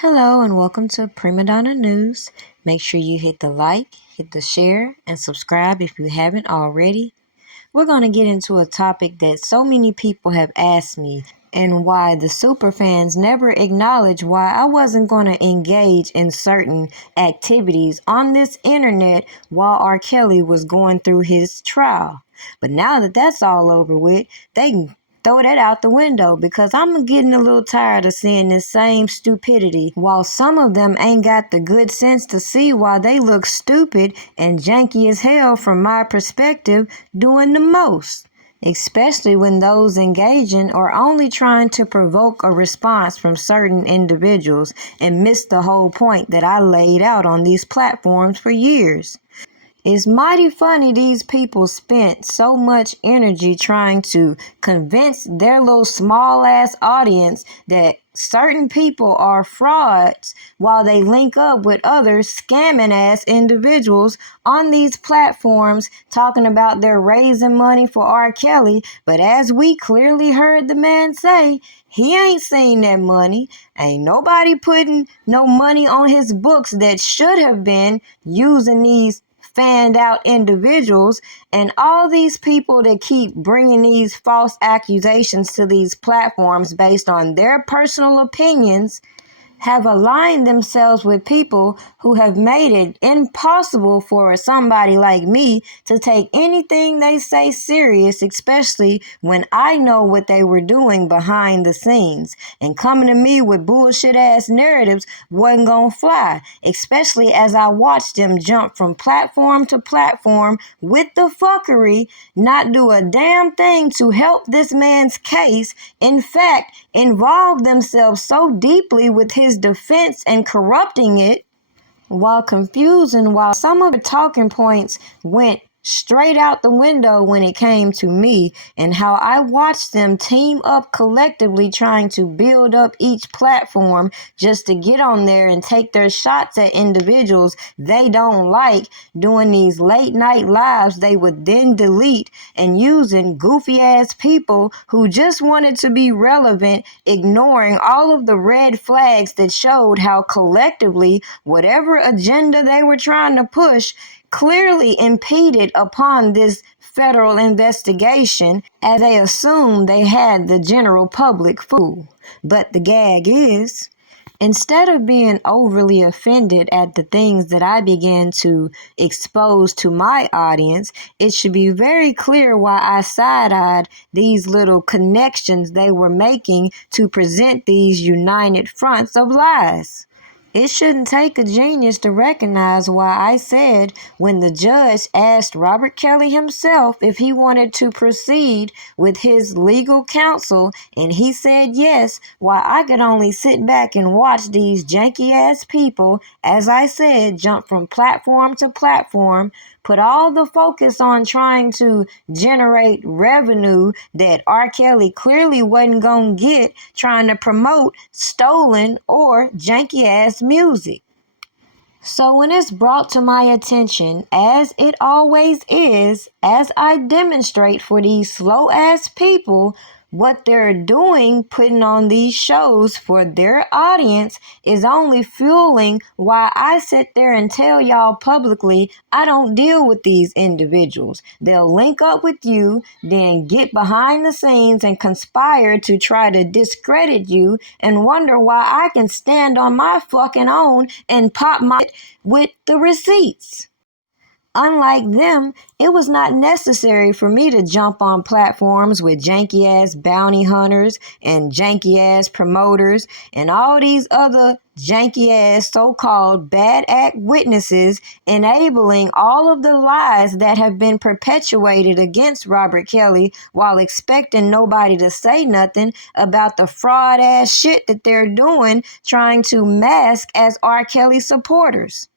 Hello and welcome to Prima Donna News. Make sure you hit the like, hit the share, and subscribe if you haven't already. We're going to get into a topic that so many people have asked me and why the superfans never acknowledge why I wasn't going to engage in certain activities on this internet while R. Kelly was going through his trial. But now that that's all over with, they can throw that out the window because I'm getting a little tired of seeing this same stupidity while some of them ain't got the good sense to see why they look stupid and janky as hell from my perspective doing the most. Especially when those engaging are only trying to provoke a response from certain individuals and miss the whole point that I laid out on these platforms for years. It's mighty funny these people spent so much energy trying to convince their little small ass audience that certain people are frauds while they link up with other scamming ass individuals on these platforms talking about they're raising money for R. Kelly. But as we clearly heard the man say, he ain't seen that money. Ain't nobody putting no money on his books that should have been using these fanned out individuals. And all these people that keep bringing these false accusations to these platforms based on their personal opinions have aligned themselves with people who have made it impossible for somebody like me to take anything they say serious, especially when I know what they were doing behind the scenes. And coming to me with bullshit ass narratives wasn't gonna fly, especially as I watched them jump from platform to platform with the fuckery, not do a damn thing to help this man's case. In fact, involve themselves so deeply with his defense and corrupting it while confusing, while some of the talking points went straight out the window when it came to me and how I watched them team up collectively trying to build up each platform just to get on there and take their shots at individuals they don't like, doing these late night lives they would then delete and using goofy ass people who just wanted to be relevant, ignoring all of the red flags that showed how collectively whatever agenda they were trying to push clearly impeded upon this federal investigation as they assumed they had the general public fooled. But the gag is, instead of being overly offended at the things that I began to expose to my audience, it should be very clear why I side-eyed these little connections they were making to present these united fronts of lies. It shouldn't take a genius to recognize why I said when the judge asked Robert Kelly himself if he wanted to proceed with his legal counsel and he said yes, why I could only sit back and watch these janky ass people, as I said, jump from platform to platform, put all the focus on trying to generate revenue that R. Kelly clearly wasn't going to get, trying to promote stolen or janky ass music. So when it's brought to my attention, as it always is, as I demonstrate for these slow ass people, what they're doing, putting on these shows for their audience, is only fueling why I sit there and tell y'all publicly I don't deal with these individuals. They'll link up with you, then get behind the scenes and conspire to try to discredit you and wonder why I can stand on my fucking own and pop my with the receipts. Unlike them, it was not necessary for me to jump on platforms with janky-ass bounty hunters and janky-ass promoters and all these other janky-ass so-called bad act witnesses enabling all of the lies that have been perpetuated against Robert Kelly while expecting nobody to say nothing about the fraud-ass shit that they're doing trying to mask as R. Kelly supporters.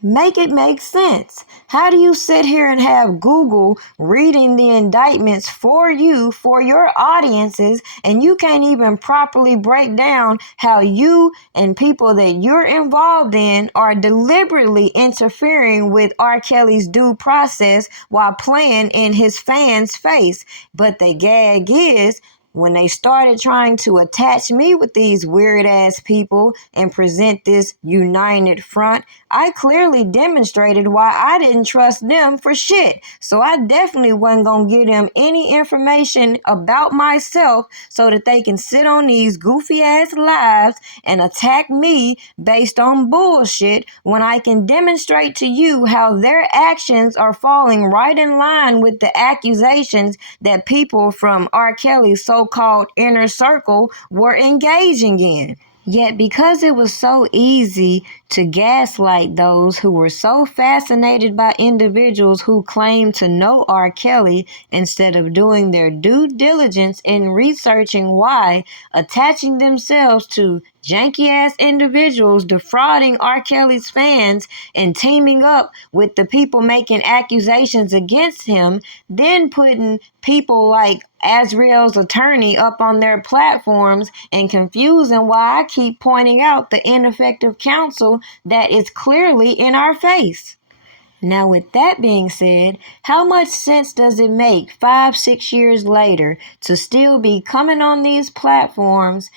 Make it make sense. How do you sit here and have Google reading the indictments for you, for your audiences, and you can't even properly break down how you and people that you're involved in are deliberately interfering with R. Kelly's due process while playing in his fans' face? But the gag is, when they started trying to attach me with these weird ass people and present this united front, I clearly demonstrated why I didn't trust them for shit. So I definitely wasn't gonna give them any information about myself so that they can sit on these goofy ass lives and attack me based on bullshit when I can demonstrate to you how their actions are falling right in line with the accusations that people from R. Kelly's so-called inner circle were engaging in. Yet because it was so easy to gaslight those who were so fascinated by individuals who claimed to know R. Kelly instead of doing their due diligence in researching why, attaching themselves to janky-ass individuals defrauding R. Kelly's fans and teaming up with the people making accusations against him, then putting people like Azriel's attorney up on their platforms and confusing why I keep pointing out the ineffective counsel that is clearly in our face. Now, with that being said, how much sense does it make 5-6 years later to still be coming on these platforms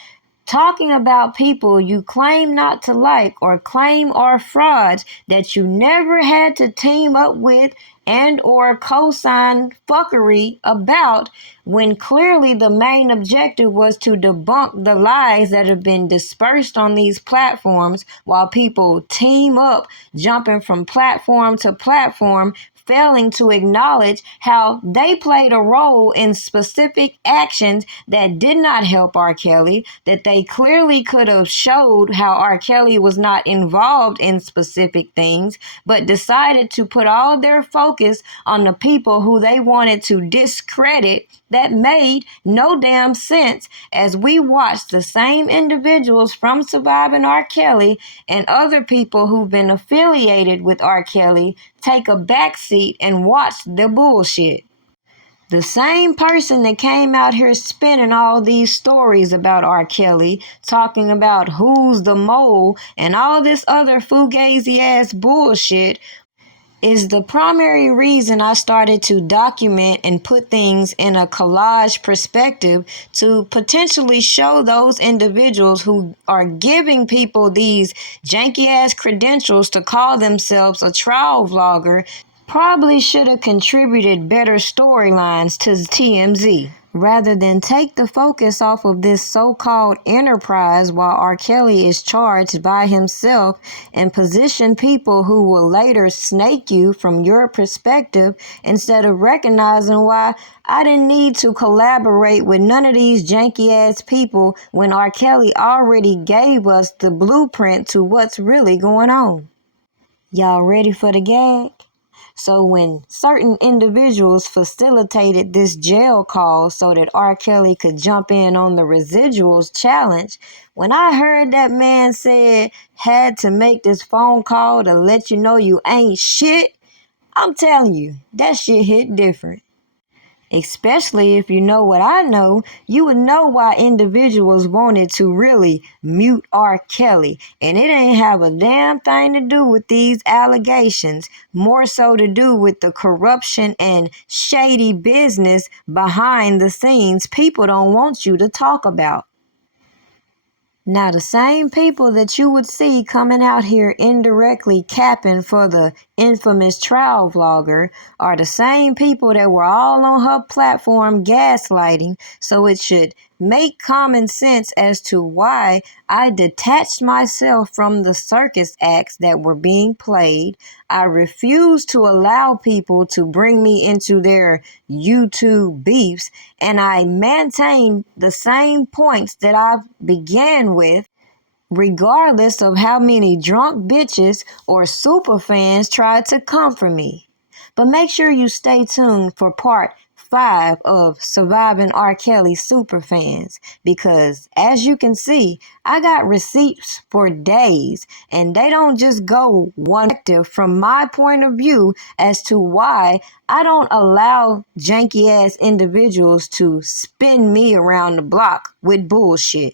talking about people you claim not to like or claim are frauds that you never had to team up with and or co-sign fuckery about, when clearly the main objective was to debunk the lies that have been dispersed on these platforms while people team up, jumping from platform to platform, failing to acknowledge how they played a role in specific actions that did not help R. Kelly, that they clearly could have showed how R. Kelly was not involved in specific things, but decided to put all their focus on the people who they wanted to discredit. That made no damn sense as we watched the same individuals from surviving R. Kelly and other people who've been affiliated with R. Kelly take a backseat and watch the bullshit. The same person that came out here spinning all these stories about R. Kelly, talking about who's the mole and all this other fugazi ass bullshit, is the primary reason I started to document and put things in a collage perspective to potentially show those individuals who are giving people these janky-ass credentials to call themselves a trial vlogger probably should have contributed better storylines to TMZ, rather than take the focus off of this so-called enterprise while R. Kelly is charged by himself and position people who will later snake you from your perspective instead of recognizing why I didn't need to collaborate with none of these janky-ass people when R. Kelly already gave us the blueprint to what's really going on. Y'all ready for the gag? So when certain individuals facilitated this jail call so that R. Kelly could jump in on the residuals challenge, when I heard that man said had to make this phone call to let you know you ain't shit, I'm telling you, that shit hit different. Especially if you know what I know, you would know why individuals wanted to really mute R. Kelly. And it ain't have a damn thing to do with these allegations, more so to do with the corruption and shady business behind the scenes people don't want you to talk about. Now, the same people that you would see coming out here indirectly capping for the infamous trial vlogger are the same people that were all on her platform gaslighting, so it should make common sense as to why I detached myself from the circus acts that were being played. I refused to allow people to bring me into their YouTube beefs, and I maintained the same points that I began with, regardless of how many drunk bitches or super fans tried to comfort me. But make sure you stay tuned for part 5 of Surviving R. Kelly Superfans, because as you can see, I got receipts for days, and they don't just go one active from my point of view as to why I don't allow janky ass individuals to spin me around the block with bullshit.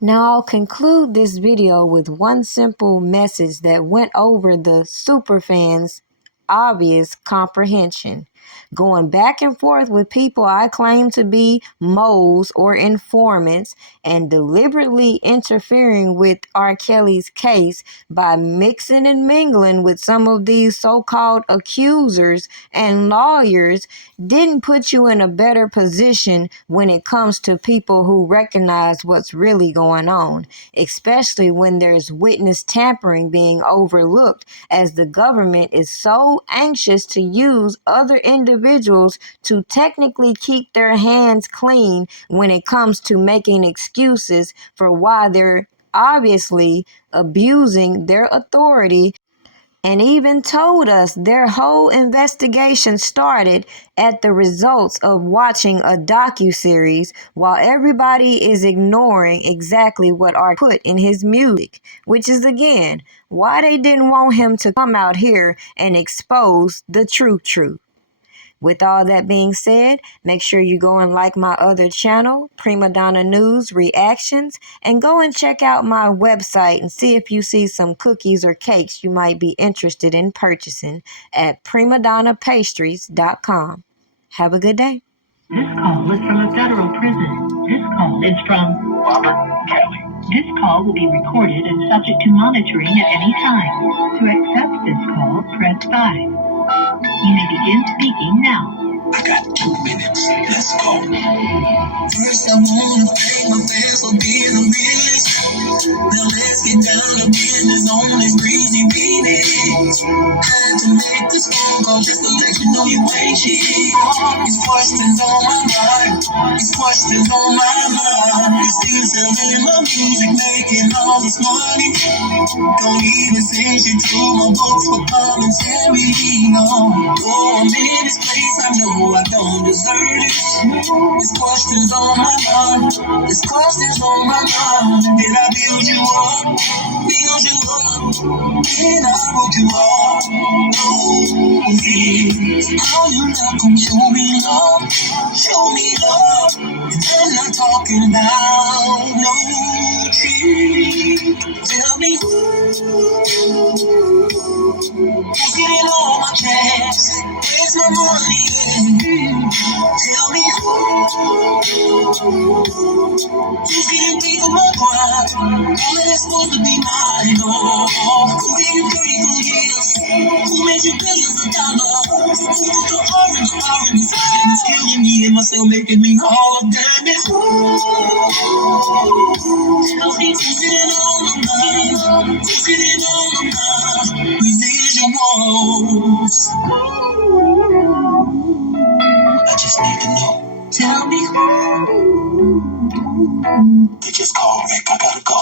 Now I'll conclude this video with one simple message that went over the superfans obvious comprehension. Going back and forth with people I claim to be moles or informants and deliberately interfering with R. Kelly's case by mixing and mingling with some of these so-called accusers and lawyers didn't put you in a better position when it comes to people who recognize what's really going on, especially when there's witness tampering being overlooked as the government is so anxious to use other individuals to technically keep their hands clean when it comes to making excuses for why they're obviously abusing their authority, and even told us their whole investigation started at the results of watching a docuseries while everybody is ignoring exactly what R. put in his music, which is again why they didn't want him to come out here and expose the truth. With all that being said, make sure you go and like my other channel, Prima Donna News Reactions, and go and check out my website and see if you see some cookies or cakes you might be interested in purchasing at primadonnapastries.com. Have a good day. This call is from a federal prison. This call is from Robert Kelly. This call will be recorded and subject to monitoring at any time. To accept this call, press 5. You may begin speaking now. I got 2 minutes. Let's go. First, I wanna thank my fans for being the realest. Now let's get down to business on this breezy remix. Had to make this phone call just to let you know you ain't shit. These questions on my mind. These questions on my mind. It's still selling my music, making all this money. Don't even send shit to my books for commentary, no. Oh, I'm in this place, I know I don't deserve it. This question's on my mind. This question's on my mind. Did I build you up? Build you up? Did I woke you up? Oh, yeah. How you not gonna show me love? Show me love. And I'm not talking about no tree. Tell me who's getting all my checks? Where's my money? Tell me who's getting paid for my crime? All that's supposed to be mine. Oh, who gave you 34 years? Who made you billions of dollars? Who put the heart in the fire and it's killing me and myself, making me all of damn it. Tell me who's getting all of mine? Who's getting all of mine? Residuals. I just need to know. Tell me who. They just called Rick. I gotta go.